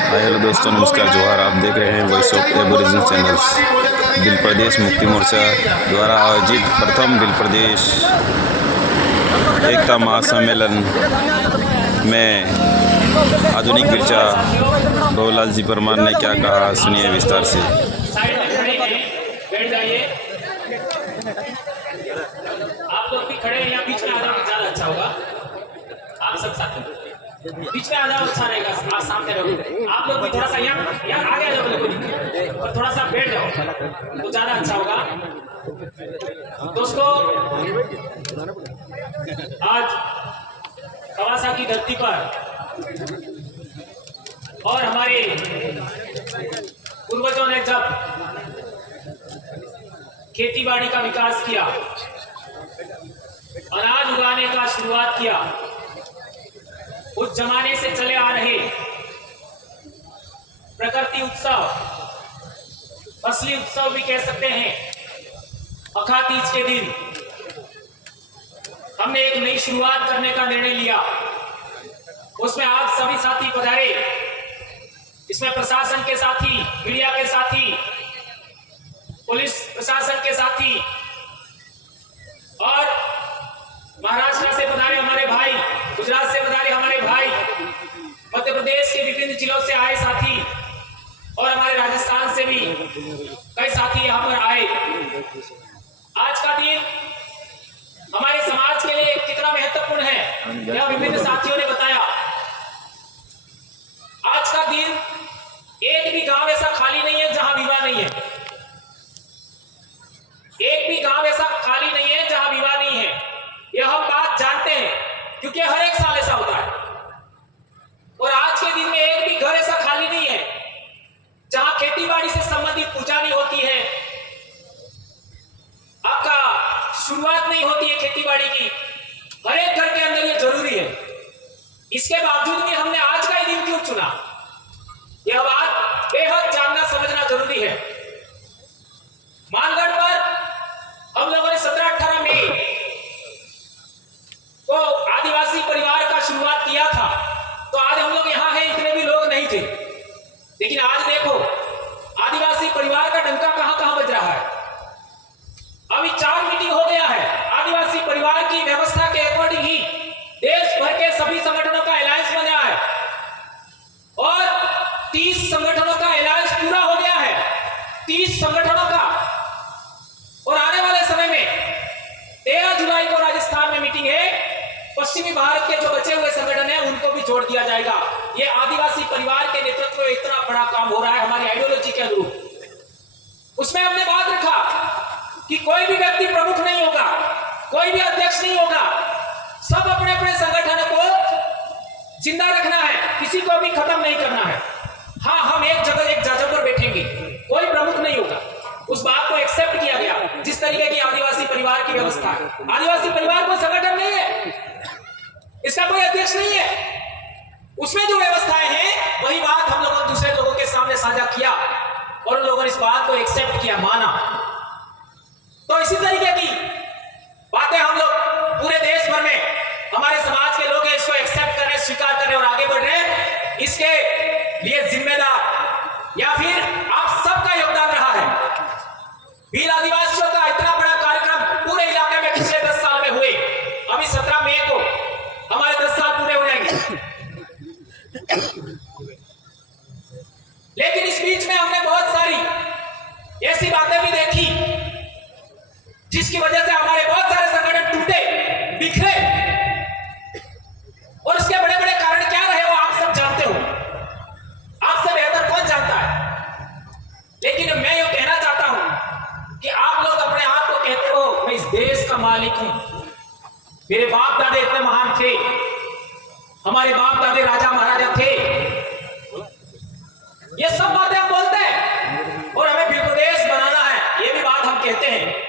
Hello दोस्तों, नमस्कार, जोहार। आप देख रहे हैं वॉइस ऑफ एबोरिजिनल चैनल्स। दिल प्रदेश मुक्ति मोर्चा द्वारा आयोजित प्रथम दिल प्रदेश एकता महासम्मेलन में आधुनिक बिरचा बाबूलाल जी परमार ने क्या कहा, सुनिए विस्तार से। आप लोग भी खड़े हैं या बीच में आ जाओ, ज्यादा अच्छा होगा। आप सब साथ में बीच में आ जाओ, अच्छा रहेगा। आप सामने रहो। आप लोग भी थोड़ा सा यहाँ आगे आ जाओ, कोई दिक्कत नहीं, और थोड़ा सा बैठ जाओ तो ज्यादा अच्छा होगा। दोस्तों, आज कवासा की धरती पर और हमारे पूर्वजों ने जब खेती बाड़ी का विकास किया, अनाज उगाने का शुरुआत किया, उस जमाने से चले आ रहे प्रकृति उत्सव, फसली उत्सव भी कह सकते हैं, अखा तीज के दिन हमने एक नई शुरुआत करने का निर्णय लिया। उसमें आप सभी साथी पधारे। इसमें प्रशासन के साथी, मीडिया के साथी, पुलिस प्रशासन के साथी और महाराष्ट्र से पधारे हमारे भाई, गुजरात से पधारे हमारे भाई, मध्य प्रदेश के विभिन्न जिलों से आए साथी और हमारे राजस्थान से भी कई साथी यहाँ पर आए। आज का दिन हमारे समाज के लिए कितना महत्वपूर्ण है, यह विभिन्न साथियों ने बताया। आज का दिन एक भी गांव ऐसा खाली नहीं है जहां विवाह नहीं है। एक भी गांव ऐसा खाली नहीं है जहां विवाह नहीं है। यह हम बात जानते हैं क्योंकि हर एक साल ऐसा होता है। और आज के दिन में एक भी घर ऐसा खाली नहीं है जहां खेती बाड़ी से संबंधित पूजा नहीं होती है, आपका शुरुआत नहीं होती है खेती बाड़ी की। हर एक घर के अंदर यह जरूरी है। इसके बावजूद भी हमने आज का ही दिन क्यों चुना, यह बात बेहद जानना समझना जरूरी है। मानगढ़ पर हम लोगों ने 17-18 मई को आदिवासी परिवार का शुरुआत किया था। तो आज हम लोग यहाँ हैं, इतने भी लोग नहीं थे, लेकिन आज देखो आदिवासी परिवार का डंका कहां कहां बज रहा है। अभी 4 मीटिंग हो गया है। आदिवासी परिवार की व्यवस्था के अकॉर्डिंग ही देश भर के सभी संगठनों का अलायंस बन रहा है और 30 संगठनों का अलायंस पूरा हो गया है। 30 संगठनों का। और आने वाले समय में 13 जुलाई को राजस्थान में मीटिंग है। पश्चिमी भारत के जो बचे हुए संगठन हैं उनको भी जोड़ दिया जाएगा। ये आदिवासी परिवार के नेतृत्व में इतना बड़ा काम हो रहा है हमारी आइडियोलॉजी के अनुरूप। उसमें हमने बात रखा कि कोई भी व्यक्ति प्रमुख नहीं होगा, कोई भी अध्यक्ष नहीं होगा, सब अपने अपने संगठन को जिंदा रखना है, किसी को भी खत्म नहीं करना है। हाँ, हम एक जगह पर बैठेंगे, कोई प्रमुख नहीं होगा। उस बात को एक्सेप्ट किया गया। जिस तरीके की आदिवासी परिवार की व्यवस्था है, आदिवासी परिवार को संगठन नहीं है, इसका कोई अध्यक्ष नहीं है, उसमें जो व्यवस्थाएं हैं वही बात हम लोगों ने दूसरे लोगों के सामने साझा किया और उन लोगों ने इस बात को एक्सेप्ट किया, माना। तो इसी तरीके की बातें हम लोग पूरे देश भर में हमारे समाज के लोग इसको एक्सेप्ट कर रहे, स्वीकार कर रहे और आगे बढ़ रहे। इसके लिए जिम्मेदार या फिर आप सबका योगदान रहा है। वीर आदिवासियों का इतना बड़ा कार्यक्रम पूरे इलाके में पिछले 10 साल में हुए। अभी 17 मई को हमारे 10 साल पूरे हो जाएंगे। लेकिन इस बीच में हमने बहुत सारी ऐसी बातें भी देखी जिसकी वजह से हमारे बहुत सारे संगठन टूटे, बिखरे। और उसके बड़े बड़े कारण क्या रहे वो आप सब जानते हो, आपसे बेहतर कौन जानता है। लेकिन मैं ये कहना चाहता हूं कि आप लोग अपने आप को कहते हो मैं इस देश का मालिक हूं, मेरे बाप दादे इतने महान थे, हमारे बाप दादे राजा महाराजा थे, ये सब बातें हम बोलते हैं और हमें दिल प्रदेश बनाना है, ये भी बात हम कहते हैं।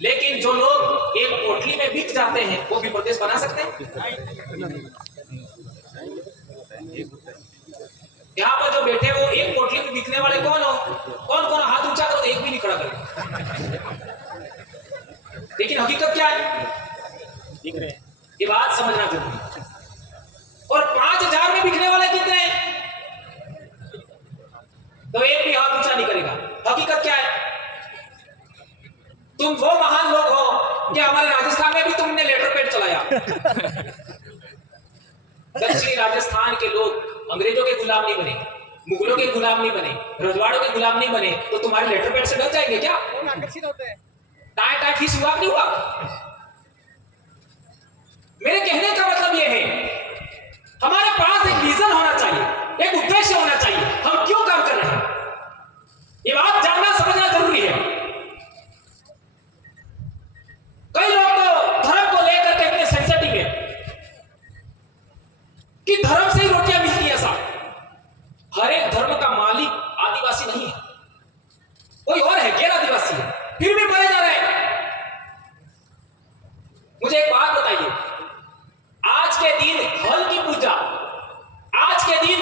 लेकिन जो लोग एक पोटली में बिक जाते हैं वो भी प्रदेश बना सकते हैं? यहाँ पर जो बैठे वो एक पोटली में बिकने वाले कौन हो? कौन कौन हाथ ऊंचा करो, एक भी नहीं खड़ा करे। लेकिन हकीकत क्या है, ये बात समझना जरूरी है। और 5,000 में बिकने वाले कितने हैं? तो एक भी हाथ ऊंचा नहीं करेगा। हकीकत क्या है? तुम वो महान लोग हो कि हमारे राजस्थान में भी तुमने लेटर पैड चलाया। दक्षिणी राजस्थान के लोग अंग्रेजों के गुलाम नहीं बने, मुगलों के गुलाम नहीं बने, रजवाड़ों के गुलाम नहीं बने, तो तुम्हारे लेटर पैड से डर जाएंगे क्या? आकर्षित होते हैं। टाइम टाइम फीस हुआ नहीं हुआ? मेरे कहने का मतलब यह है हमारे पास एक विजन होना चाहिए, एक उद्देश्य होना चाहिए, हम क्यों काम कर रहे हैं, ये बात जानना समझना जरूरी है। कई लोग तो धर्म को लेकर के इतने सेंसिटिव है कि धर्म से ही रोटियां मिलती है। साहब, हर एक धर्म का मालिक आदिवासी नहीं है, कोई और है, गैर आदिवासी है, फिर भी मरे जा रहे हैं। मुझे एक बात बताइए, आज के दिन हल की पूजा, आज के दिन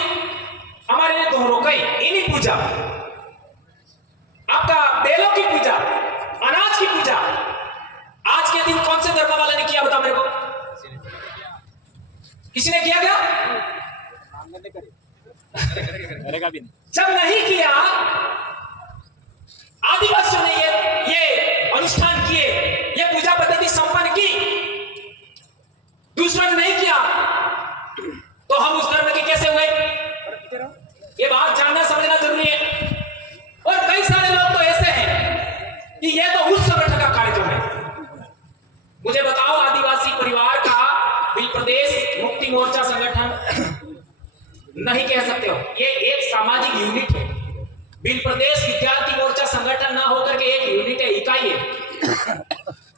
हमारे लिए दोहरोकई इन्हीं पूजा, आपका बेलों की पूजा, अनाज की पूजा, आज के दिन कौन से धर्म वाले ने किया बता मेरे को? किसी ने किया क्या? करेगा भी नहीं। जब नहीं किया, आदिवासियों ने ये अनुष्ठान किए, ये पूजा पद्धति संपन्न की, दूसरों ने नहीं किया, तो हम उस धर्म के कैसे हुए? ये बात जानना समझना जरूरी है। और कई सारे लोग तो ऐसे हैं कि ये तो उस संगठन का कार्यक्रम है। मुझे बताओ, आदिवासी परिवार का बिल प्रदेश मुक्ति मोर्चा संगठन नहीं कह सकते हो, ये एक सामाजिक यूनिट है। बिल प्रदेश विद्यार्थी मोर्चा संगठन ना होकर के एक यूनिट है, इकाई है।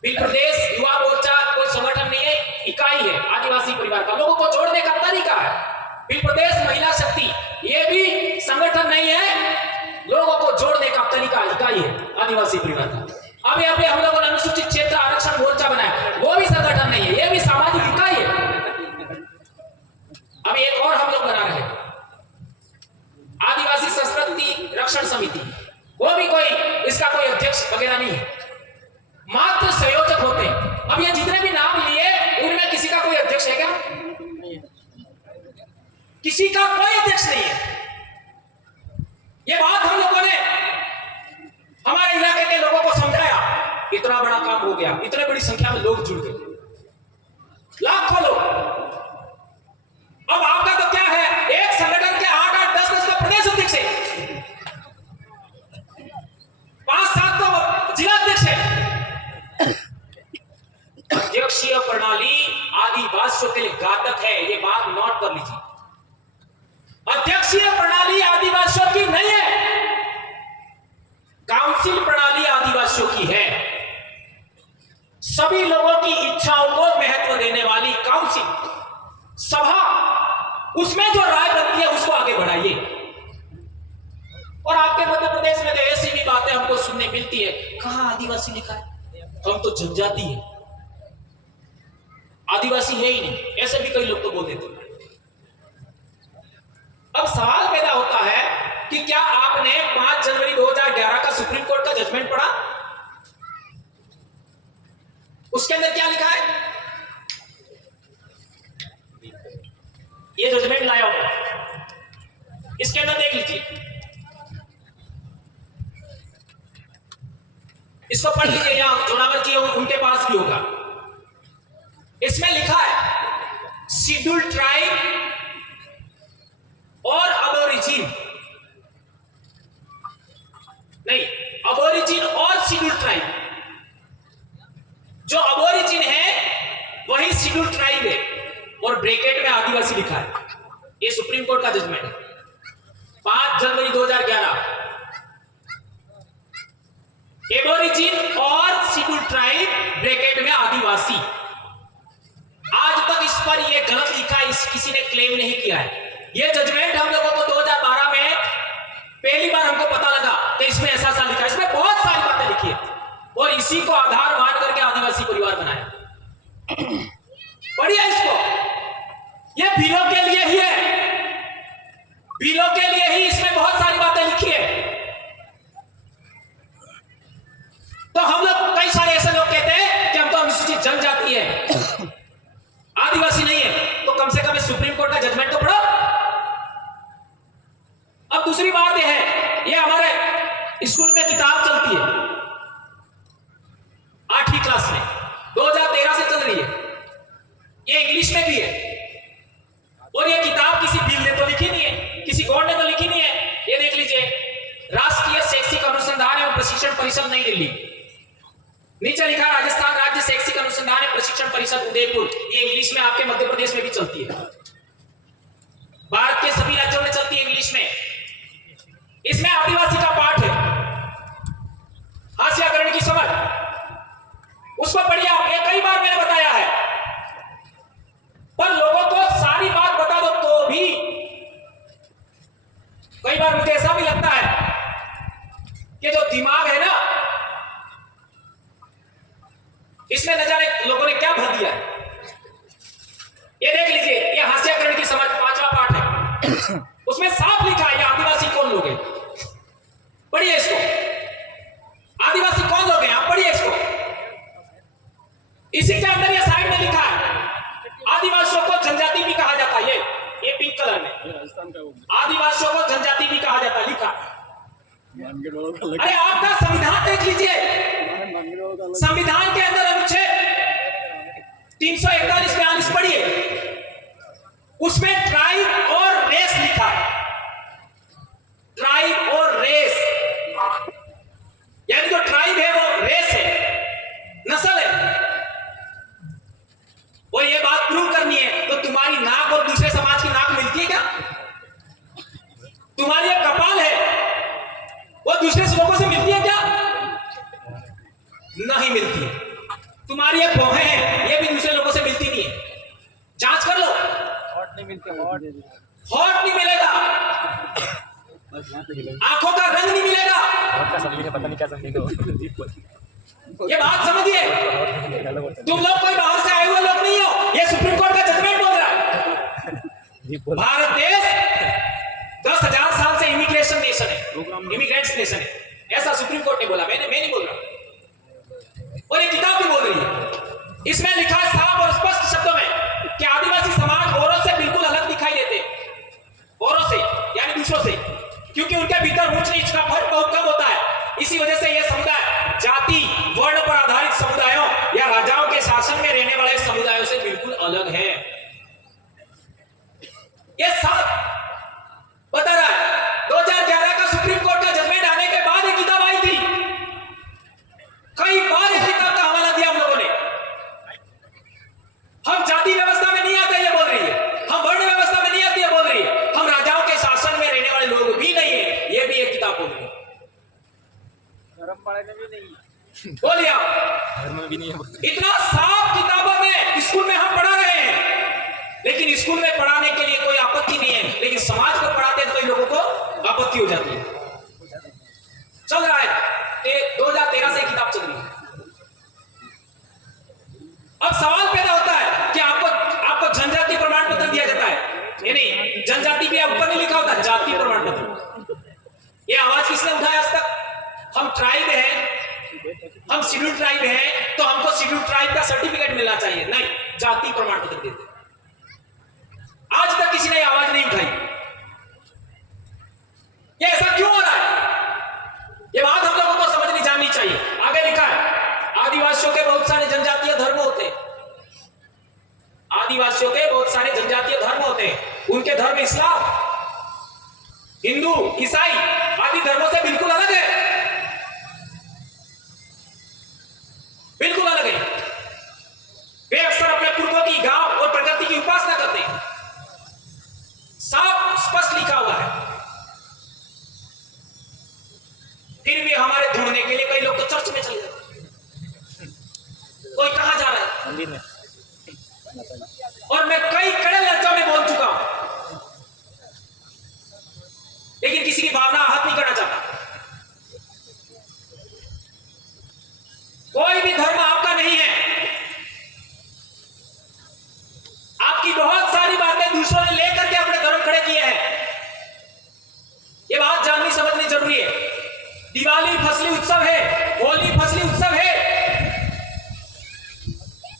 बिल प्रदेश युवा मोर्चा कोई संगठन नहीं है, इकाई है आदिवासी परिवार का, लोगों को जोड़ने का तरीका है। बिल प्रदेश महिला शक्ति, ये भी संगठन नहीं है, लोगों को जोड़ने का तरीका इकाई है आदिवासी परिवार का। अभी अभी हम लोगों ने अनुसूचित क्षेत्र आरक्षण मोर्चा बनाया, वो भी संगठन नहीं है, ये भी सामाजिक इकाई है। अभी एक और हम लोग बना रहे हैं, आदिवासी संस्कृति रक्षण समिति, वो भी कोई इसका कोई अध्यक्ष वगैरह नहीं है, मात्र संयोजक होते हैं। अब ये जितने भी नाम लिए, उनमें किसी का कोई अध्यक्ष है क्या? किसी का कोई अध्यक्ष नहीं है। ये बात हम लोगों ने हमारे इलाके के लोगों को समझाया, इतना बड़ा काम हो गया, इतने बड़ी संख्या में लोग जुड़ गए, लाखों लोग। अब आपका तो क्या है, एक संगठन के 8-8, 10-10 तो प्रदेश अध्यक्ष है, 5-7 तो जिला अध्यक्ष है। अध्यक्षीय प्रणाली आदिवासियों के लिए घातक है, ये बात नोट कर लीजिए। अध्यक्षीय प्रणाली आदिवासियों की नहीं है, काउंसिल प्रणाली आदिवासियों की है। सभी लोगों की इच्छाओं को महत्व देने वाली काउंसिल सभा, उसमें जो राय बनती है उसको आगे बढ़ाइए। और आपके मध्य प्रदेश में तो ऐसी भी बातें हमको सुनने मिलती है, कहां आदिवासी लिखा है, हम तो जनजाति है, आदिवासी है ही नहीं, ऐसे भी कई लोग तो बोल देते हैं। अब सवाल पैदा होता है कि क्या आपने 5 जनवरी 2011 का सुप्रीम कोर्ट का जजमेंट पढ़ा? उसके अंदर क्या लिखा है? ये जजमेंट लाया हूं, इसके अंदर देख लीजिए, इसको पढ़ लीजिए, यहां जोड़ावर जी उनके पास भी होगा। इसमें लिखा है शेड्यूल ट्राइब और अबोरिजिन, नहीं, अबोरिजिन और शेड्यूल ट्राइब। जो अबोरिजिन है वही शेड्यूल ट्राइब है, और ब्रैकेट में आदिवासी लिखा है। ये सुप्रीम कोर्ट का जजमेंट है, 5 जनवरी 2011। एबोरिजिन और शेड्यूल ट्राइब ब्रैकेट में आदिवासी। आज तक इस पर यह गलत लिखा है, किसी ने क्लेम नहीं किया है। यह जजमेंट हम लोगों को 2012 में पहली बार हमको पता लगा कि इसमें ऐसा लिखा है। इसमें बहुत सारी बातें लिखी है, और इसी को आधार मान करके आदिवासी परिवार बनाया। बढ़िया, इसको यह बिलों के लिए ही है, बिलों के लिए ही इसमें बहुत सारी बातें लिखी है। तो हम लोग, कई सारे ऐसे लोग कहते हैं कि हम तो अनुसूचित जनजाति है, आदिवासी नहीं है, तो कम से कम सुप्रीम कोर्ट का जजमेंट तो पढ़ो। अब दूसरी बात यह है ये हमारे स्कूल में किताब चलती है 8वीं क्लास में, 2013 से चल रही है। ये इंग्लिश में भी है और ये किताब किसी बिल ने तो लिखी नहीं है, किसी गॉड ने तो लिखी नहीं है। ये देख लीजिए, राष्ट्रीय शैक्षिक अनुसंधान एवं प्रशिक्षण परिषद नई दिल्ली, नीचे लिखा राजस्थान राज्य शैक्षिक अनुसंधान एवं प्रशिक्षण परिषद उदयपुर। ये इंग्लिश में आपके मध्य प्रदेश में भी चलती है, भारत के सभी राज्यों में चलती है इंग्लिश में। इसमें आदिवासी का पाठ है, हास्याकरण की समझ, उसको पढ़िए आप। ये कई बार मैंने बताया है, पर लोगों को सारी बात बता दो तो भी कई बार मुझे ऐसा भी लगता है कि जो दिमाग है ना, इसमें न जाने लोगों ने क्या भर दिया है। ये देख लीजिए, ये हास्याकरण की समझ 5वां पाठ है, उसमें साफ लिखा है ये आदिवासी कौन लोग हैं। पढ़िए इसको, आदिवासी कौन लोग हैं, आप पढ़िए इसको। इसी के अंदर ये साइड में लिखा है आदिवासियों को जनजाति भी कहा जाता है। ये पिंक कलर में आदिवासियों को जनजाति भी कहा जाता है, लिखा। अरे आपका संविधान देख लीजिए, संविधान के अंदर अनुच्छेद 341 पढ़िए, उसमें ट्राइब और रेस लिखा है। ट्राइब और रेस, यानी जो ट्राइब है वो रेस है, नस्ल है। और ये बात प्रूव करनी है तो तुम्हारी नाक और दूसरे समाज की नाक मिलती है क्या? तुम्हारी एक कपाल है, वो दूसरे लोगों से मिलती है क्या? नहीं मिलती है। तुम्हारी एक भौहें हैं, ये भी दूसरे लोगों से मिलती नहीं है। जांच कर लो, हॉट नहीं मिलेगा, आंखों का रंग नहीं मिलेगा। पता नहीं क्या समझेगा। ये बात समझिए, तुम लोग कोई बाहर से आए हुए लोग नहीं हो, ये सुप्रीम कोर्ट का जजमेंट बोल रहा है। भारत देश 10,000 साल से इमिग्रेशन नेशन है, इमिग्रेंट्स नेशन है, ऐसा सुप्रीम कोर्ट ने बोला, मैं नहीं बोल रहा। और ये किताब भी बोल रही है, इसमें लिखा है साफ और स्पष्ट शब्दों में कि आदिवासी समाज औरों से बिल्कुल अलग दिखाई देते हैं। औरों से यानी दूसरों से, क्योंकि उनके भीतर ऊंच नीच का फर्क बहुत कम होता है। इसी वजह से यह समुदाय जाति वर्ण पर आधारित समुदायों या राजाओं के शासन में रहने वाले समुदायों से बिल्कुल अलग है। यह साफ बता रहा है। 2011 का सुप्रीम कोर्ट का जजमेंट आने के बाद ये किताब आई थी। कई बार इस किताब का हवाला दिया हम लोगों ने। हम जाति व्यवस्था में नहीं आते ये बोल रही है, हम वर्ण व्यवस्था में नहीं आती है बोल रही है, हम राजाओं के शासन में रहने वाले लोग भी नहीं है, ये भी एक किताब बोल रही है। बोलिए आप, भी नहीं है। इतना साफ किताबों में स्कूल में हम पढ़ा रहे हैं, लेकिन स्कूल में पढ़ाने के लिए कोई आपत्ति नहीं है, लेकिन समाज को पढ़ाते हैं तो कई लोगों को आपत्ति हो जाती है। चल रहा है 2013 से किताब चल रही है। अब सवाल पैदा होता है कि आपको जनजाति प्रमाण पत्र दिया जाता है, यानी जनजाति भी ऊपर नहीं लिखा होता, जाति प्रमाण पत्र। ये आवाज किसने उठाया आज तक? हम ट्राइब हैं, हम शेड्यूल ट्राइब हैं, तो हमको शेड्यूल ट्राइब का सर्टिफिकेट मिलना चाहिए। नहीं, जाति प्रमाण पत्र देते। आज तक किसी ने आवाज नहीं उठाई। ये ऐसा क्यों हो रहा है? ये बात हम लोगों को समझनी जाननी चाहिए। आगे लिखा है आदिवासियों के बहुत सारे जनजातीय धर्म होते हैं। आदिवासियों के बहुत सारे जनजातीय धर्म होते हैं। उनके धर्म इस्लाम, हिंदू, ईसाई आदि धर्मों से बिल्कुल अलग है, बिल्कुल अलग है। वे अक्सर अपने पूर्वों की गांव और प्रकृति की उपासना करते हैं। साफ स्पष्ट लिखा हुआ है। फिर भी हमारे ढूंढने के लिए कई लोग तो चर्च में चले जाते हैं। कोई कहां जा रहा है? मंदिर में। और मैं कई कड़े लहजा में बोल चुका हूं, लेकिन किसी की भावना आहत नहीं करना चाहता। कोई भी धर्म आपका नहीं है। आपकी बहुत सारी बातें दूसरों ने लेकर के अपने धर्म खड़े किए हैं। यह बात जाननी समझनी जरूरी है। दिवाली फसली उत्सव है, होली फसली उत्सव है,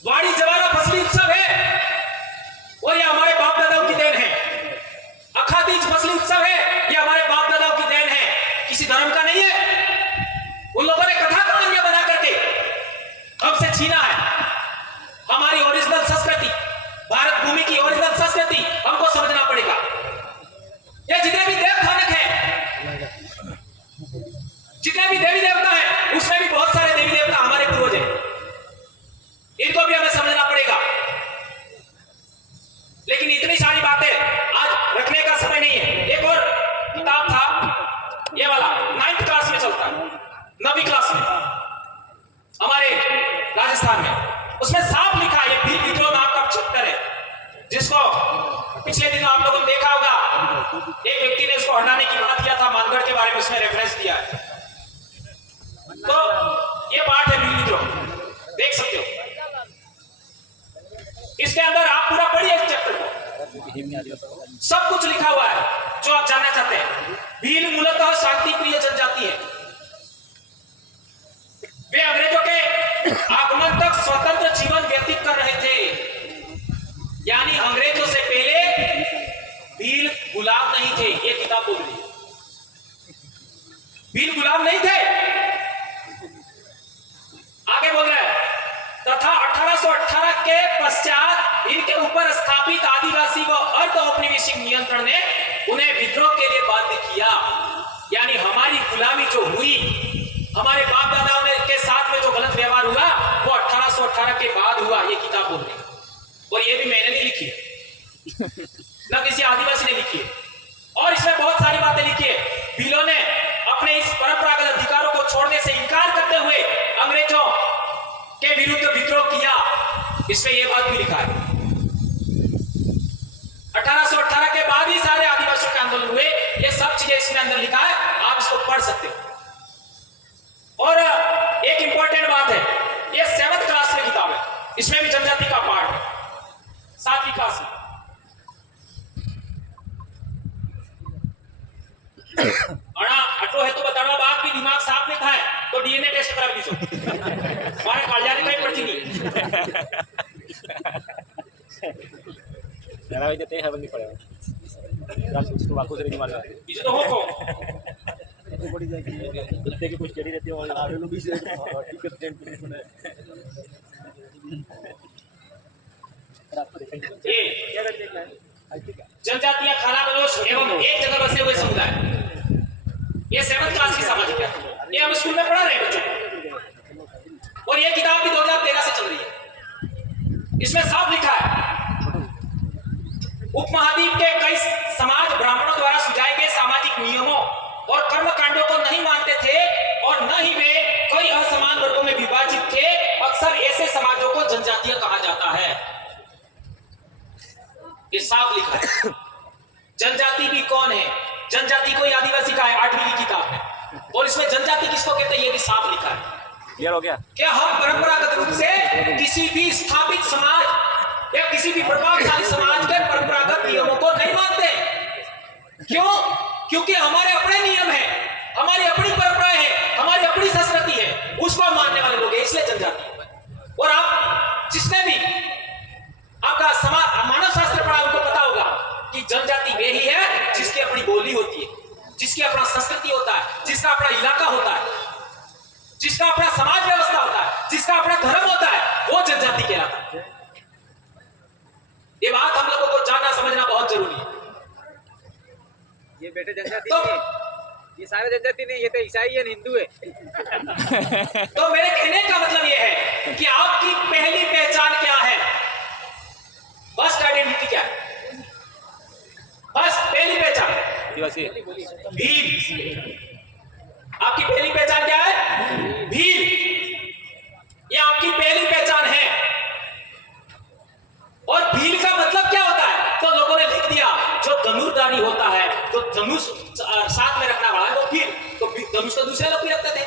वाड़ी जवारा फसली उत्सव है, और यह हमारे बाप दादाओं की देन है। अखातीज फसली उत्सव है, यह हमारे बाप दादाओं की देन है। किसी चौहाना ने की बात किया था मानगढ़ के बारे में, उसमें रेफरेंस दिया है। तो ये पार्ट है भील विद्रोह, देख सकते हो। इसके अंदर आप पूरा पढ़िए इस चैप्टर को, सब कुछ लिखा हुआ है जो आप जानना चाहते हैं। भील मूलतः शांति प्रिय जनजाति है। वे अंग्रेजों के आगमन तक स्वतंत्र जीवन व्यतीत कर रहे थे, यानी अंग्रेजों से पहले भील गुलाम नहीं थे। ये किताब बोल रही है भील गुलाम नहीं थे। आगे बोल रहे हैं तथा 1818 के पश्चात इनके ऊपर स्थापित आदिवासी व अर्ध औपनिवेशिक नियंत्रण ने उन्हें विद्रोह के लिए बाध्य किया। यानी हमारी गुलामी जो हुई, हमारे बाप दादाओं ने के साथ में जो गलत व्यवहार हुआ वो 1818 के बाद हुआ। ये किताब बोल रही है, और ये भी मैंने नहीं लिखी है न किसी आदिवासी ने लिखी है। और इसमें बहुत सारी बातें लिखी है। भीलों ने अपने इस परंपरागत अधिकारों को छोड़ने से इनकार करते हुए अंग्रेजों के विरुद्ध विद्रोह किया। इसमें यह बात भी लिखा है 1818 के बाद ही सारे आदिवासियों के आंदोलन हुए। ये सब चीजें इसमें अंदर लिखा है, आप इसको पढ़ सकते हो। और एक इंपॉर्टेंट बात है, ये 7th क्लास में किताब है, इसमें भी जनजाति का पार्ट है, 7वीं क्लास में। अटो है तो बताना बात भी दिमाग साफ नहीं था है तो डीएनए टेस्ट करा दीजिए। हमारे कालजाने का ही पर्ची नहीं जरा भी देते हैं नहीं पड़ेगा यार, उसको वाकू से नहीं मार रहा है इसे तो हो को तो बड़ी जाएगी कुत्ते की कुछ चढ़ी रहती है और आगे लोग बीच ठीक है टेंट में ये क्या करते हैं जनजातीय खाना बदोश एवं एक जगह बसे हुए समुदाय, ये 7th क्लास की सामाजिक है। ये हम स्कूल में पढ़ा रहे हैं बच्चों को, और ये किताब भी 2013 से चल रही है। इसमें साफ लिखा है उपमहाद्वीप के कई समाज ब्राह्मणों द्वारा सुझाए गए सामाजिक नियमों और कर्मकांडों को नहीं मानते थे और न ही वे कई असमान वर्गों में विभाजित थे। अक्सर ऐसे समाजों को जनजातीय कहा जाता है। ये साफ लिखा है। जनजाति भी कौन है? जनजाति कोई आदिवासी का है, 8वीं की किताब है, और इसमें जनजाति किसको कहते हैं ये भी साफ लिखा है। क्लियर हो गया? क्या हम परंपरागत रूप से किसी भी स्थापित समाज या किसी भी प्रभावशाली समाज के परंपरागत नियमों को नहीं मानते? क्यों? क्योंकि हमारे अपने नियम है, हमारी अपनी परंपराएं हैं, हमारी अपनी संस्कृति है, उसको मानने वाले लोग हैं, इसलिए जनजाति। और आप जिसने भी आपका मानव शास्त्र पढ़ा उनको पता होगा कि जनजाति वे ही है जिसकी अपनी बोली होती है, जिसकी अपना संस्कृति होता है, जिसका अपना इलाका होता है, जिसका अपना समाज व्यवस्था होता है, जिसका अपना धर्म होता है, वो जनजाति कहलाता है। ये बात हम लोगों को जानना समझना बहुत जरूरी है। ये बेटे जनजाति ये सारे जनजाति नहीं, ये तो ईसाई है, हिंदू है। तो मेरे कहने का मतलब ये है कि आपकी पहली पहचान क्या है, फर्स्ट आइडेंटिटी क्या है? बस पहली पहचान आदिवासी भील। आपकी पहली पहचान क्या है? भील। ये आपकी पहली पहचान है। और भील का मतलब क्या होता है? तो लोगों ने लिख दिया जो धनुर्धारी होता है, जो धनुष साथ में रखना वाला है वो भील। तो धनुष तो दूसरे लोग भी रखते थे।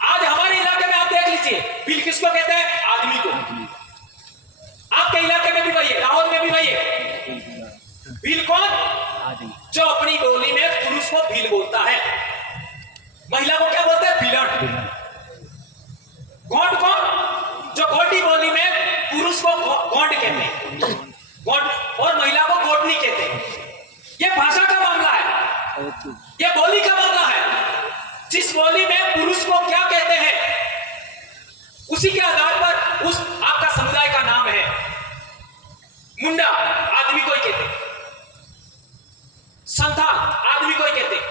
आज हमारे इलाके में आप देख लीजिए भील किसको कहते हैं? आदमी को। आपके इलाके में भी वही है, लाहौर में भी वही है। भील कौन? जो अपनी बोली में पुरुष को भील बोलता है, महिला को क्या बोलते हैं? भीलन। गौंड कौन? जो गोटी बोली में पुरुष को गौंड कहते हैं, गौंड, और महिला को गोटनी कहते हैं। यह भाषा का मामला है, यह बोली का मामला है। जिस बोली में पुरुष को क्या कहते हैं उसी के आधार पर उस आपका समुदाय का नाम है। मुंडा आदमी को ही कहते हैं, संथा आदमी को ही कहते हैं।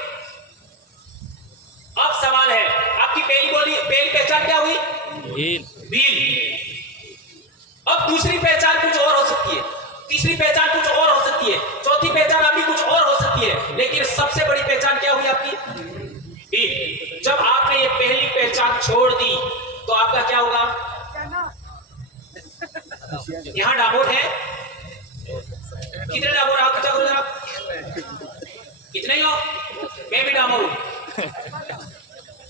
अब सवाल है आपकी पहली पहचान क्या हुई? भील। अब दूसरी पहचान कुछ और हो सकती है, तीसरी पहचान कुछ और हो सकती है, चौथी पहचान आपकी कुछ और हो सकती है, लेकिन सबसे बड़ी पहचान क्या हुई आपकी? भील। जब आपने ये पहली पहचान छोड़ दी तो आपका क्या होगा? यहां डामोर है, कितने डामोर? आप क्या करोगे? कितने ही हो, मैं भी डामर हूं।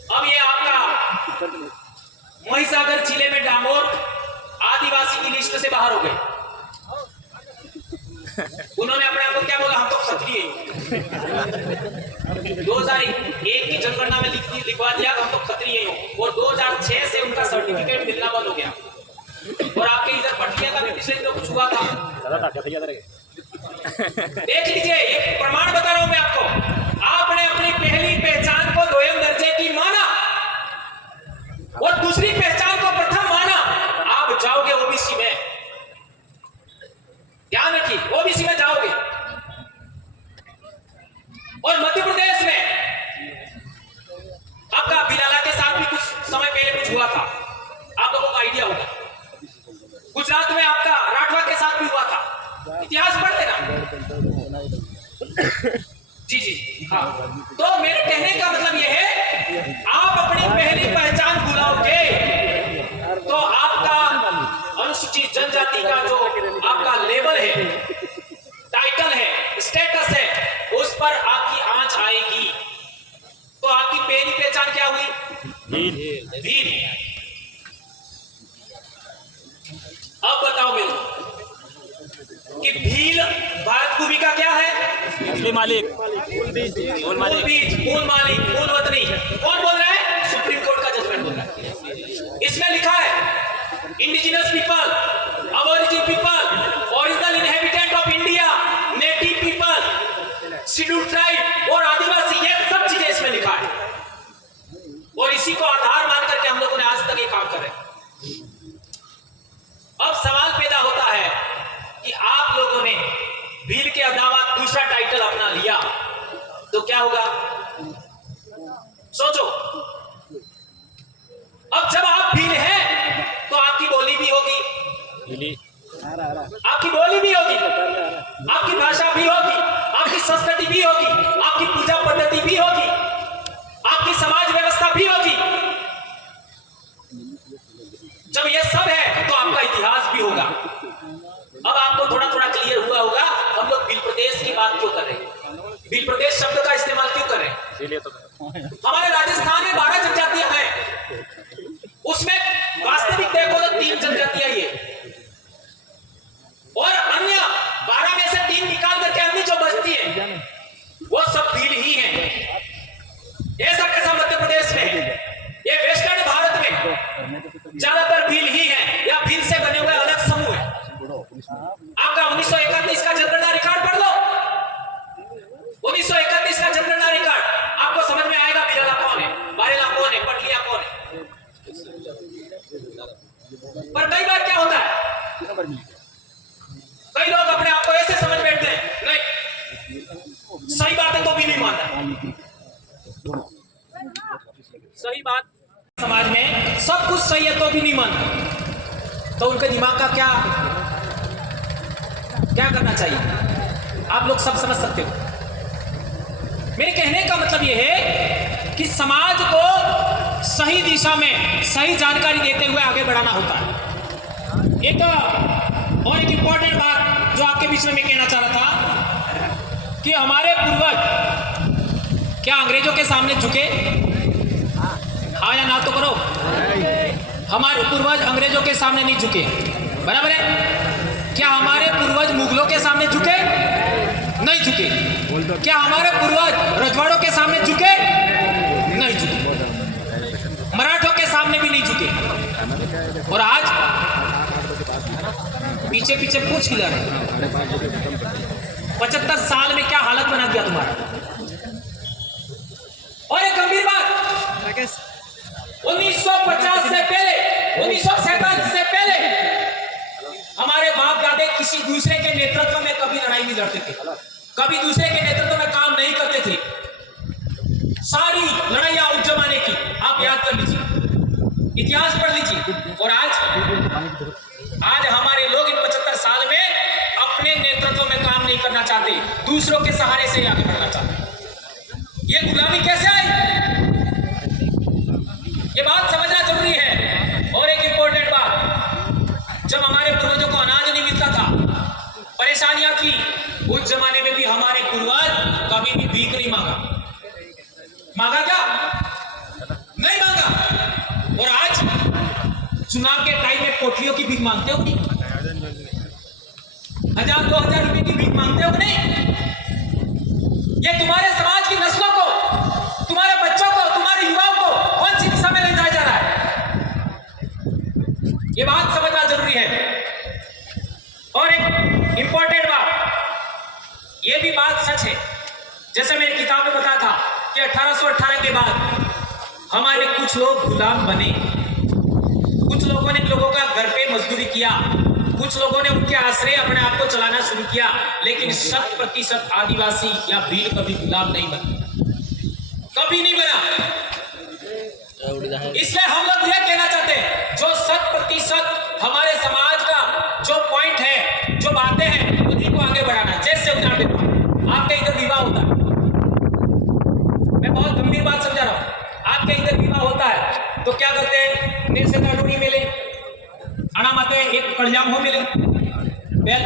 अब ये आपका महिसागर जिले में डामोर आदिवासी की लिस्ट से बाहर हो गए। उन्होंने अपने आप को क्या बोला, हम तो क्षत्रिय हैं। 2001 की जनगणना में लिखवा दिया हम तो क्षत्रिय हैं, और 2006 से उनका सर्टिफिकेट मिलना बंद हो गया। और आपके इधर भटिया का भी पिछले दिनों कुछ हुआ था, देख लीजिए, ये प्रमाण बता रहा हूं मैं आपको। आपने अपनी पहली पहचान को दोयम दर्जे की माना और दूसरी पहचान को प्रथम माना, आप जाओगे ओबीसी में, ध्यान रखिए, ओबीसी में जाओगे। और मध्य प्रदेश में आपका बिलाला के साथ भी कुछ समय पहले कुछ हुआ था, आप लोगों को आइडिया होगा। गुजरात में आपका राठवा के साथ भी हुआ था, इतिहास पढ़ लेना। जी जी हाँ, तो मेरे कहने का मतलब यह है, आप अपनी पहली पहचान भुलाओगे तो आपका अनुसूचित जनजाति का जो आपका लेवल है, टाइटल है, स्टेटस है, उस पर आपकी आंच आएगी। तो आपकी पहली पहचान क्या हुई? भील। अब बताओ मेरे कि भील भारत भूमि का क्या है? असली मालिक, मूल बीज, मूल मालिक, मूल वतनी। कौन बोल रहा है? सुप्रीम कोर्ट का जजमेंट बोल रहा है। इसमें लिखा है indigenous people, aborigine people, original inhabitant of India, native people, scheduled tribe और आदिवासी, ये सब चीजें इसमें लिखा है। और इसी को आधार मान करके हम लोगों ने आज तक ये काम कर रहे हैं। अब सवाल पैदा होता है कि आप लोगों ने भील के अलावा दूसरा टाइटल अपना लिया तो क्या होगा? सोचो, अब जब आप भील हैं तो आपकी बोली भी होगी, आपकी बोली भी होगी, आपकी भाषा भी होगी, आपकी संस्कृति भी होगी, आपकी पूजा पद्धति भी होगी, आपकी समाज व्यवस्था भी होगी। जब यह सब है तो आपका इतिहास भी होगा। अब आपको थोड़ा थोड़ा क्लियर हुआ होगा हम लोग भील प्रदेश की बात क्यों कर रहे हैं, भील प्रदेश शब्द का इस्तेमाल क्यों कर रहे हैं। हमारे राजस्थान में 12 जनजातियां हैं, उसमें वास्तविक देखो तो 3 जनजातियां ही है, और अन्य 12 में से 3 निकाल करके अन्य जो बचती है वो सब भील ही है। ऐसा कैसा मध्य प्रदेश में है? ये वेस्टर्न भारत में ज्यादातर भील ही है या भील से बने हुए अलग समूह है। आपका 1931 का जनगणना रिकॉर्ड पढ़ लो, 1931 का जनगणना रिकॉर्ड, आपको समझ में आएगा बिलाला कौन है, बारेला कौन है, पटलिया कौन है। पर कई बार क्या होता है, कई लोग अपने आप को ऐसे समझ बैठते हैं, नहीं सही बात है तो भी नहीं मानता। सही बात, समाज में सब कुछ सही है तो भी नहीं मानता, तो उनके दिमाग का क्या करना चाहिए आप लोग सब समझ सकते हो। मेरे कहने का मतलब यह है कि समाज को सही दिशा में सही जानकारी देते हुए आगे बढ़ाना होता है। एक और एक इंपॉर्टेंट बात जो आपके बीच में मैं कहना चाह रहा था कि हमारे पूर्वज क्या अंग्रेजों के सामने झुके? हाँ या ना तो करो। हमारे पूर्वज अंग्रेजों के सामने नहीं झुके, बराबर है। क्या हमारे पूर्वज मुगलों के सामने झुके? नहीं झुके। क्या हमारे पूर्वज रजवाड़ों के सामने झुके? नहीं झुके। मराठों के सामने भी नहीं झुके। और आज पीछे पीछे पूछ हिला रहे। 75 साल में क्या हालत बना दिया तुम्हारा। और एक गंभीर बात, 1950 से पहले, 1947 से पहले हमारे बाप दादे किसी दूसरे के नेतृत्व में कभी लड़ाई नहीं लड़ते थे, कभी दूसरे के नेतृत्व में काम नहीं करते थे। सारी लड़ाइयां उस जमाने की आप याद कर लीजिए, इतिहास पढ़ लीजिए। और आज हमारे लोग इन 75 साल में अपने नेतृत्व में काम नहीं करना चाहते, दूसरों के सहारे से आगे बढ़ना चाहते। ये गुलामी कैसे आई, ये बात समझना जरूरी है। और एक इंपॉर्टेंट बात, जब हमारे पूर्वजों को अनाज नहीं मिलता था, परेशानियां थी, उस जमाने में भी हमारे पूर्वज कभी भी भीख नहीं मांगा। मांगा क्या? नहीं मांगा। और आज चुनाव के टाइम में कोठलियों की भीख मांगते हो नहीं? 1000-2000 रुपए की भीख मांगते हो नहीं? ये तुम्हारे समाज की नस्लों को, तुम्हारे बच्चों को, तुम्हारे युवाओं को कौन सी दिशा में ले जाया जा रहा है? ये बात समझना जरूरी है। और एक इंपॉर्टेंट बात, ये भी बात सच है, जैसे मैंने किताब में बताया था कि 1818 के बाद हमारे कुछ लोग गुलाम बने, कुछ लोगों ने लोगों का घर पे मजदूरी किया, कुछ लोगों ने उनके आश्रय अपने आप को चलाना शुरू किया, लेकिन 100% आदिवासी या भील कभी गुलाम नहीं बना, कभी नहीं बना। इसलिए हम लोग यह कहना चाहते हैं, जो 100% हमारे समाज का जो पॉइंट है, जो बातें हैं, उन्हीं को आगे बढ़ाना। जैसे उदाहरण देता हूं, आपके इधर विवाह होता है, मैं बहुत गंभीर बात समझा रहा हूं, आपके इधर विवाह होता है तो क्या करते हैं? मेरे से कानूनी मिले, अनामते एक कल्याण हो मिले, बेल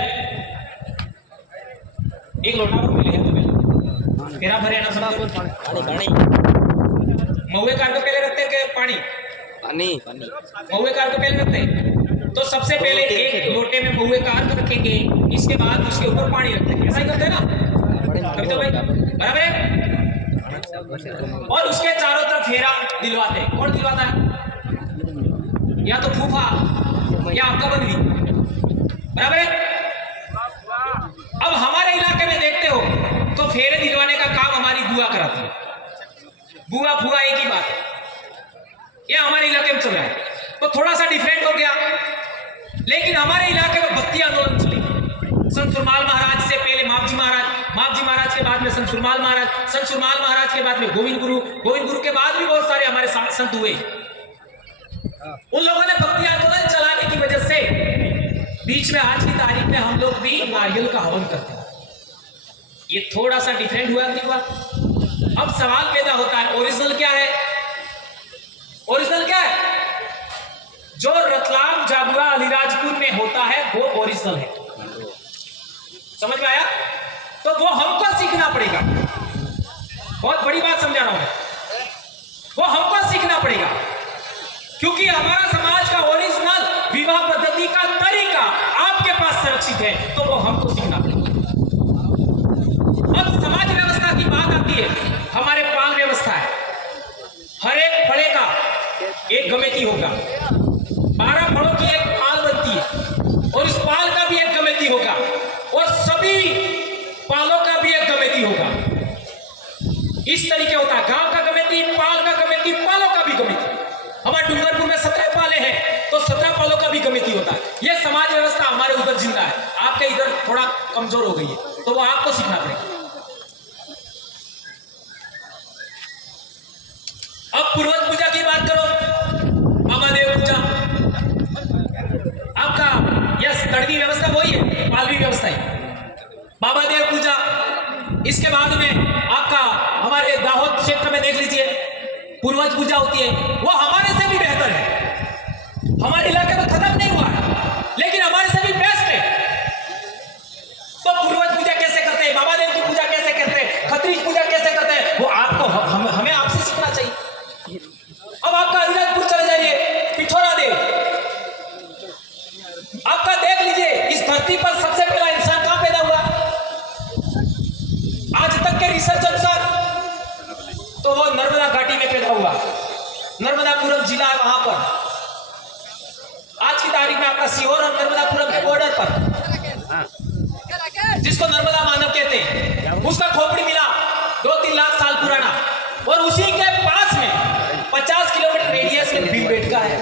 एक लोटा हो मिले, तेरा भरे ना समझो महुए कार को पहले रखते के पानी महुए कार को पहले रखते, तो सबसे पहले एक लोटे में महुए कार को रखेंगे, इसके बाद उसके ऊपर पानी रखेंगे। ऐसा ही करते हैं ना कभी तो भाई, बराबर है? और उसके चारों तरफ फेरा दिलवाते हैं। कौन दिलवाता है? या तो फूफा या आपका बंदी, बराबर है? अब हमारे इलाके में देखते हो तो फेरे दिलवाने का काम हमारी बुआ कराती है। बुआ फुआ एक ही बात है, ये हमारे इलाके में चल रहा है। तो थोड़ा सा डिफरेंट हो गया, लेकिन हमारे इलाके में भक्ति आंदोलन चली। संत सुरमाल महाराज से पहले मावजी महाराज के बाद में संत सुरमाल महाराज के बाद में गोविंद गुरु के बाद भी बहुत सारे हमारे संत हुए। उन लोगों ने भक्ति आंदोलन चलाने की वजह से बीच में आज की तारीख में हम लोग भी नारियल का हवन करते हैं। ये थोड़ा सा डिफरेंट हुआ नहीं हुआ? अब सवाल पैदा होता है, ओरिजिनल क्या है? ओरिजिनल क्या है? जो रतलाम, झाबुआ, अलीराजपुर में होता है वो ओरिजिनल है। समझ में आया? तो वो हमको सीखना पड़ेगा। बहुत बड़ी बात समझा रहा हूं मैं, वो हमको सीखना पड़ेगा, क्योंकि हमारा समाज का ओरिजिनल विवाह पद्धति का तरीका आपके पास सुरक्षित है, तो वो हमको सीखना पड़ेगा। अब समाज व्यवस्था की बात आती है, हमारे पाल व्यवस्था है, हर एक फड़े का एक कमेटी होगा, 12 फड़ों की एक पाल बनती है, और इस पाल का भी एक कमेटी होगा, और सभी पालों का भी एक कमेटी होगा। इस तरीके होता है, गांव का कमेटी, पाल का कमेटी, पालों का भी कमेटी। हमारे डूंगरपुर में 17 पाले हैं तो 17 पालों का भी कमेटी होता है। यह समाज व्यवस्था हमारे उधर जिंदा है, आपके इधर थोड़ा कमजोर हो गई है, तो वो आपको सीखना पड़ेगा। अब पूर्वज पूजा की बात करो, बाबा देव पूजा, आपका यस तड़वी व्यवस्था वही है, पालवी व्यवस्था है, बाबा देव पूजा। इसके बाद में आपका हमारे दाहोद क्षेत्र में देख लीजिए पूर्वज पूजा होती है, वो हमारे से भी बेहतर है, हमारे इलाके में खत्म नहीं हुआ है, लेकिन हमारे से भी बेस्ट है। तो पूर्वज पूजा कैसे करते हैं, बाबा देव की पूजा कैसे करते हैं, खत्रीज पूजा कैसे करते हैं, वो आपको हमें आपसे सीखना चाहिए। अब आपका अलीराजपुर चले जाइए, पिठोरा देव, आपका देख लीजिए इस धरती पर सबसे पहला इंसान कहां पैदा हुआ आज तक के रिसर्च अनुसार, तो वो नर्मदा घाटी में पैदा हुआ, नर्मदापुरम जिला है वहां पर। आज की तारीख में आपका सीहोर और नर्मदापुरम के बॉर्डर पर, जिसको नर्मदा मानव कहते हैं, उसका खोपड़ी मिला 2-3 लाख साल पुराना, और उसी के पास में 50 किलोमीटर रेडियस में भीमबेटका है।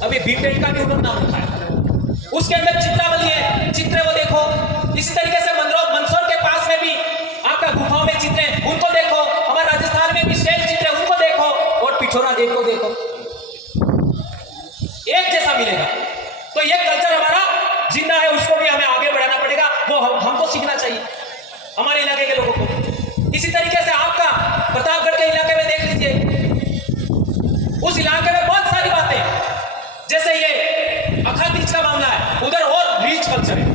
अब ये भीमबेटका भी उन्होंने नाम रखा है। उसके अंदर चित्रावली है, चित्र वो देखो। इसी तरीके से मंदसौर के पास में भी आपका गुफाओं में चित्र है, उनको देखो। हमारे राजस्थान में भी शैल चित्र है, उनको देखो। और पिठोरा देखो एक जैसा मिलेगा। तो ये कल्चर हमारा जिंदा है, उसको भी हमें आगे बढ़ाना पड़ेगा, वो हमको सीखना चाहिए हमारे इलाके के लोगों को। इसी तरीके से आपका प्रतापगढ़ के इलाके में देख लीजिए, उस इलाके में बहुत सारी बातें, जैसे ये अखा तीज का मामला है, उधर और रिच कल्चर है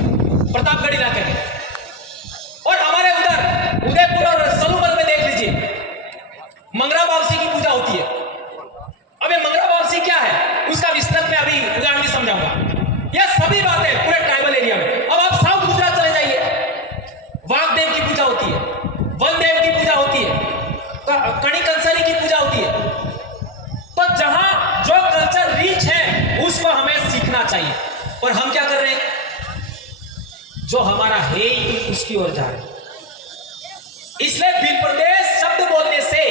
प्रतापगढ़ इलाके में। कणी कंसरी की पूजा होती है। तो जहां जो कल्चर रिच है उसको हमें सीखना चाहिए, और हम क्या कर रहे हैं, जो हमारा है ही उसकी ओर जा रहे हैं। इसलिए बिल प्रदेश शब्द बोलने से,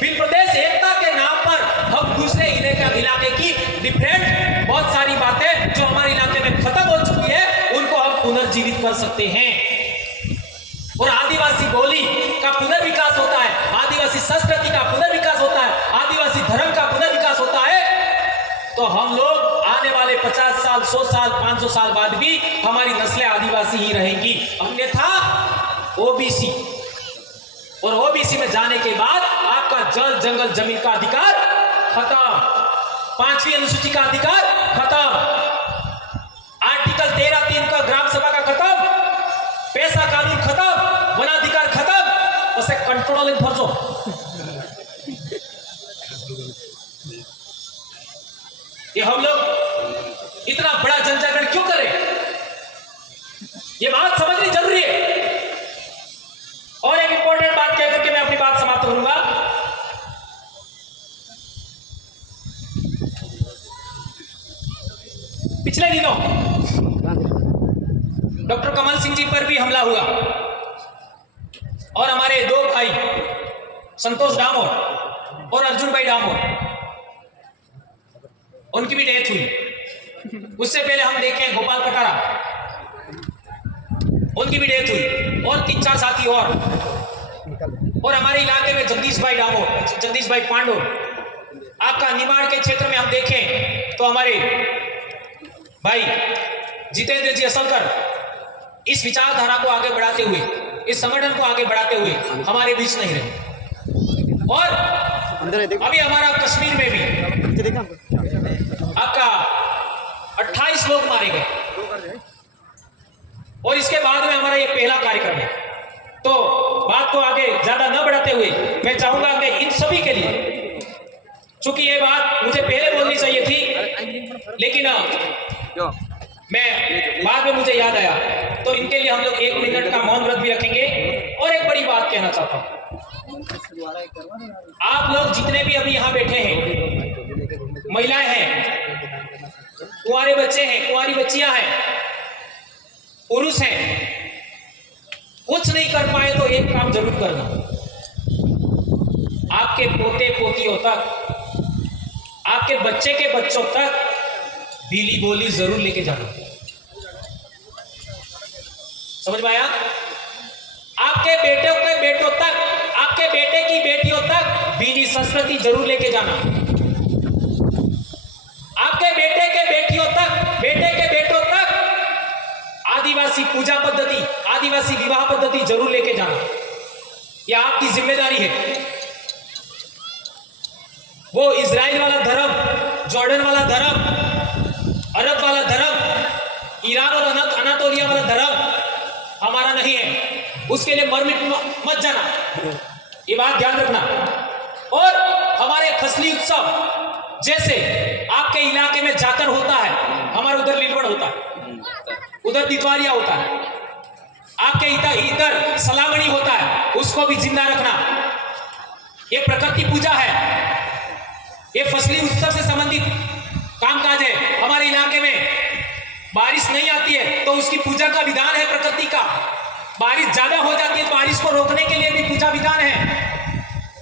बिल प्रदेश एकता के नाम पर हम दूसरे इलाके की डिफरेंट बहुत सारी बातें जो हमारे इलाके में खत्म हो चुकी है उनको हम पुनर्जीवित कर सकते हैं। और आदिवासी बोली का पुनर्विकास होता है, आदिवासी संस्कृति का पुनर्विकास होता है, आदिवासी धर्म का पुनर्विकास होता है। तो हम लोग आने वाले 50 साल, 100 साल, 500 साल बाद भी हमारी नस्लें आदिवासी ही रहेंगी। अन्यथा ओबीसी, और ओबीसी में जाने के बाद आपका जल जंगल जमीन का अधिकार खत्म, 5वीं अनुसूची का अधिकार खत्म, आर्टिकल 13(3) का ग्राम सभा का खत्म, पैसा कानून खत्म, वनाधिकार खत्म, उसे कंट्रोलिंग फर्जो। ये हम लोग इतना बड़ा जनजागरण क्यों करें, ये बात समझनी जरूरी है। और एक इंपॉर्टेंट बात कहकर के मैं अपनी बात समाप्त करूंगा। पिछले दिनों डॉक्टर कमल सिंह जी पर भी हमला हुआ और हमारे दो भाई संतोष डामोर और अर्जुन भाई डामोर, उनकी भी डेथ हुई। उससे पहले हम देखें गोपाल कटारा, उनकी भी डेथ हुई, और 3-4 साथी और हमारे इलाके में जगदीश भाई डामोर, जगदीश भाई पांडो। आपका निमाड़ के क्षेत्र में हम देखें तो हमारे भाई जितेंद्र जी असलकर इस विचारधारा को आगे बढ़ाते हुए, इस संगठन को आगे बढ़ाते हुए हमारे बीच नहीं रहे। और अभी हमारा कश्मीर में भी आपका 28 लोग मारे गए, और इसके बाद में हमारा ये पहला कार्यक्रम है। तो बात को आगे ज्यादा न बढ़ाते हुए मैं चाहूंगा कि इन सभी के लिए, चूंकि ये बात मुझे पहले बोलनी चाहिए थी लेकिन मैं बाद में मुझे याद आया, तो इनके लिए हम लोग 1 मिनट का मौन व्रत भी रखेंगे। और एक बड़ी बात कहना चाहता हूं, आप लोग जितने भी अभी यहां बैठे हैं, महिलाएं हैं, कुंवारे बच्चे हैं, कुंवारी बच्चियां हैं, पुरुष हैं, कुछ नहीं कर पाए तो एक काम जरूर करना, आपके पोते पोतियों तक, आपके बच्चे के बच्चों तक बीली बोली जरूर लेके जाना। समझ में आया? आपके बेटों के बेटों तक, आपके बेटे की बेटियों तक बीली संस्कृति जरूर लेके जाना। आपके बेटे के बेटियों तक, बेटे के बेटों तक आदिवासी पूजा पद्धति, आदिवासी विवाह पद्धति जरूर लेके जाना। यह आपकी जिम्मेदारी है। वो इजराइल वाला धर्म, जॉर्डन वाला धर्म, अरब वाला धर्म, ईरान और अनातोलिया वाला धर्म हमारा नहीं है, उसके लिए मर मिट मत जाना, ये बात ध्यान रखना। और हमारे फसली उत्सव जैसे आपके इलाके में जाकर होता है, हमारे उधर लीलवड़ होता है, उधर दितवारिया होता है, आपके इधर सलामणी होता है, उसको भी जिंदा रखना। ये प्रकृति पूजा है, ये फसली उत्सव से संबंधित कामकाज है। हमारे इलाके में बारिश नहीं आती है तो उसकी पूजा का विधान है प्रकृति का। बारिश ज्यादा हो जाती है तो बारिश को रोकने के लिए भी पूजा विधान है।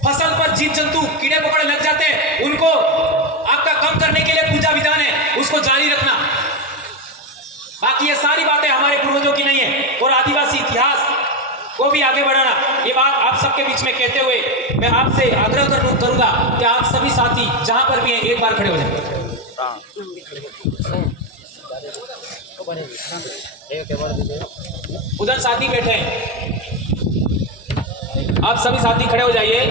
फसल पर जीव जंतु कीड़े मकोड़े लग जाते हैं, उनको आपका कम करने के लिए पूजा विधान है, उसको जारी रखना। बाकी ये सारी बातें हमारे पूर्वजों की नहीं है। और आदिवासी इतिहास को भी आगे बढ़ाना, ये बात आप सबके बीच में कहते हुए मैं आपसे आग्रह करूंगा कि आप सभी साथी जहां पर भी हैं एक बार खड़े हो जाए। उधर साथी बैठे हैं, आप सभी साथी खड़े हो जाइए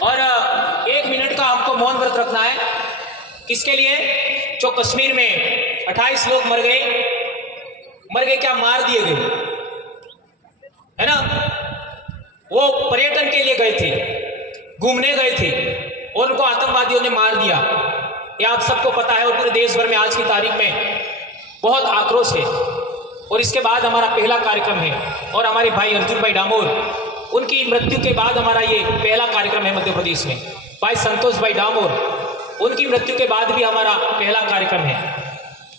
और 1 मिनट का हमको मौन व्रत रखना है। किसके लिए? जो कश्मीर में 28 लोग मर गए क्या, मार दिए गए, है ना? वो पर्यटन के लिए गए थे, घूमने गए थे और उनको आतंकवादियों ने मार दिया। ये आप सबको पता है और पूरे देश भर में आज की तारीख में बहुत आक्रोश है। और इसके बाद हमारा पहला कार्यक्रम है और हमारे भाई अर्जुन भाई डामोर उनकी मृत्यु के बाद हमारा ये पहला कार्यक्रम है मध्य प्रदेश में। भाई संतोष भाई डामोर, उनकी मृत्यु के बाद भी हमारा पहला कार्यक्रम है।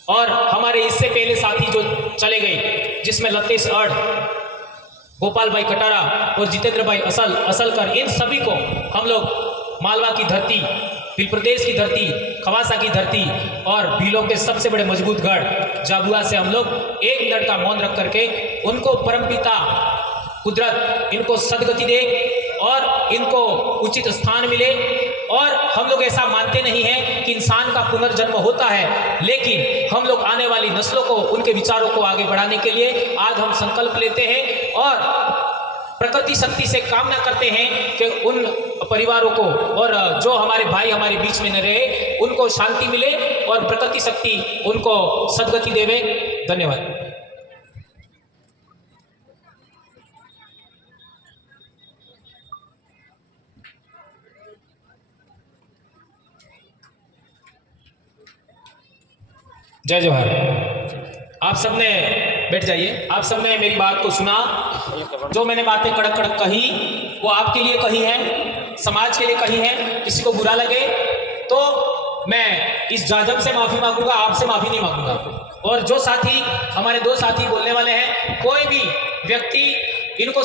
और हमारे इससे पहले साथी जो चले गए, जिसमें लतेश अड़, गोपाल भाई कटारा और जितेंद्र भाई असलकर, इन सभी को हम लोग मालवा की धरती, भील प्रदेश की धरती, खवासा की धरती और भीलों के सबसे बड़े मजबूत गढ़ जाबुआ से हम लोग 1 मिनट का मौन रख करके उनको परमपिता कुदरत इनको सदगति दे और इनको उचित स्थान मिले। और हम लोग ऐसा मानते नहीं हैं कि इंसान का पुनर्जन्म होता है, लेकिन हम लोग आने वाली नस्लों को, उनके विचारों को आगे बढ़ाने के लिए आज हम संकल्प लेते हैं और प्रकृति शक्ति से कामना करते हैं कि उन परिवारों को और जो हमारे भाई हमारे बीच में न रहे, उनको शांति मिले और प्रकृति शक्ति उनको सदगति देवे। धन्यवाद। जय जवाहर। आप सबने बैठ जाइए। आप सबने मेरी बात को सुना। जो मैंने बातें कड़क कड़क कही वो आपके लिए कही है, समाज के लिए कही है। किसी को बुरा लगे तो मैं इस जाजम से माफ़ी मांगूंगा, आपसे माफ़ी नहीं मांगूंगा। और जो साथी हमारे 2 साथी बोलने वाले हैं, कोई भी व्यक्ति इनको